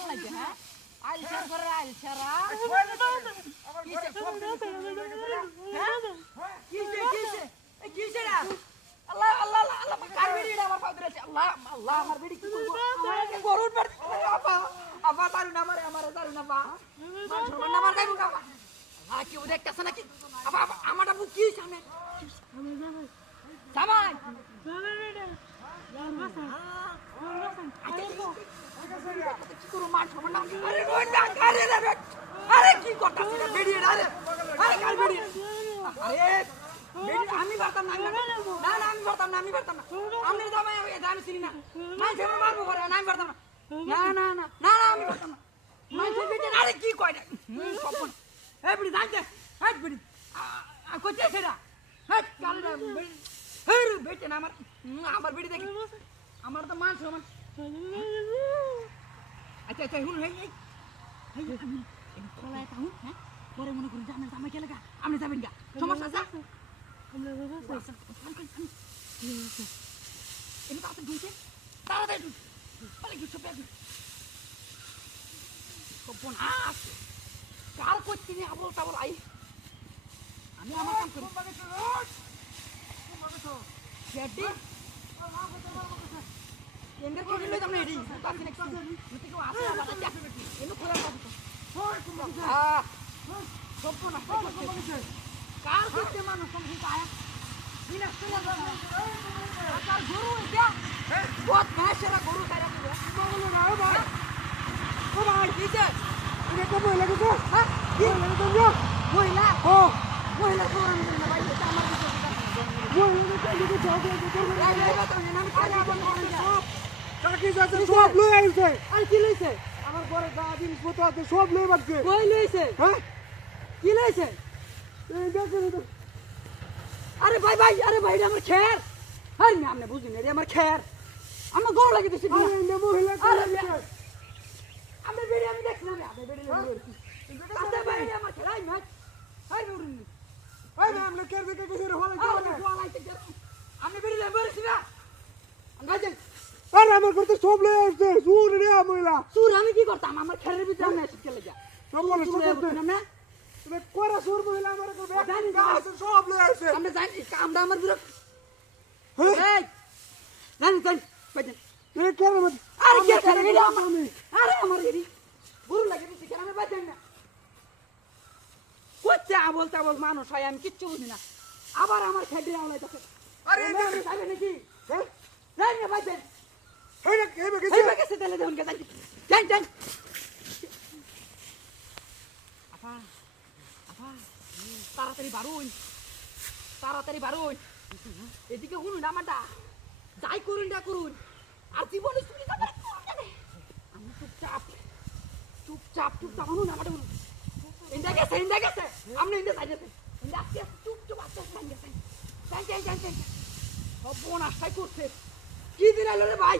ভালো লাগে হ্যাঁ করে কিসে? হ্যাঁ? কিসে কিসে? কিসে না আল্লাহ আল্লাহ আল্লাহ কার বেড়ি আমার পাউদ্রে আছে। আল্লাহ আল্লাহ আমার বেড়ি কি করব? আমাকে গরুর আপা আপা আমার গাইবো আপা আল্লাহ দেখতেছে নাকি? আপা আমারটা বুক কি সামনে জামাই। কি করব মান সম্মান না আরে রোহিত না আরে রে আরে, কি করতাছিস রে বেড়ি আরে আরে কার বেড়ি আরে আমি পারতাম না, আমি না। না আমি পারতাম না, আমি পারতাম না। আমি জামাই এটা আমি চিনি না। মাই ফেরো মারবো করে, না, আমি পারতাম না। না না না না না, আমি পারতাম না। মাই ফের আরে কালে আমার আমার দেখি। আমার তো মান আচ্ছা আচ্ছা এই আমি এই খোলায় তাহু হ্যাঁ? পরে মনে করুন যে আপনার জামাই গেলে গা আপনি যাবেন গা। সমস্যা আছে? এমনি তাড়াতাড়ি ঢুকছে তাড়াতাড়ি ঢুক। বলে কি সব ব্যাগ সর্বনাশ কার করছি নি আবল তাবল আই। আমি আমার কাম করি। রেডি এন্ডের কোন লই তুমি এডি তাতে নেক্সট নতি কো আসে বাতা যা এনু খোলা পাবো আ সর্বনাশ কার করতে মানুষ তুমি আয়া দিনা শুনে যাবে আকার গরু এটা বহুত মাসেরা গরু খাইরা দিবে বগলো না ও ভাই ও ভাই দিছে এটা তো মহিলা কিছু হ্যাঁ কি মহিলা যা মহিলা ও মহিলা কোরআন দিন ভাই এটা আমার দিছে মহিলা তো এদিকে যাও যাও তো আমি খালি আমার মনে যায় কাকি যাচ্ছে সব লই আইছে। আর কি লইছে? আমার ঘরে যা জিনিসপত্র আছে সব লই বাজছে কই লইছে? হ্যাঁ? কি লইছে? এই দেখেন এটা আরে ভাই ভাই আরে ভাই আমার খের। আরে আমি আপনি বুঝিনি এটা আমার খের। আমার গরু লাগিয়ে দিছি আরে এই মহিলা কি আরে? আপনি বেড়ে আমি দেখলাম আপনি বেড়ে আরে ভাই আমার খের আই ম্যাচ আই নুরুন না আমরা কের দেখে গেছে রে হলে আপনি বেড়ে বেড়েছি না গাজেন আরে আমার ঘরে তো সব লই আইছে সুর রে মহিলা। সুর আমি কি করতাম? আমার খেরের ভিতরে আমি এসে চলে যা। সব বলে সব করতে না? তুমি কোরা সুর মহিলা আমার ঘরে জানি, সব লই আইছে আমরা জানি কামটা আমার বিরক্ত হ্যাঁ? এই জানি জানি বাজেন এই কেন আরে কে খেলে এটা আমার আরে আমার গরু লাগে দিছি কেন আমি বাজেন না। কোচ্ছে আবল তাবল মানুষ হয় আমি কিচ্ছু বুঝি না। আবার আমার খেতে আওলাই তাকে আরে আমি যাবে নাকি? হ্যাঁ? যাই না কে গেছে দেখুন জান জান আপা আপা তাড়াতাড়ি বারুন তাড়াতাড়ি বারুন এদিকে শুনুন আমারটা। যাই করুন না করুন। আর জীবনে শুনি আমি চুপচাপ চুপচাপ চুপচাপ শুনুন আমারটা শুনুন ইন্দা গেছে ইন্দা গেছে। আপনি ইন্দা যাই গেছে ইন্দা আস্তে আস্তে চুপ চুপ আস্তে আস্তে যাই গেছে যাই যাই যাই যাই সব বোন আশাই করছে। কি দিন আলো রে ভাই?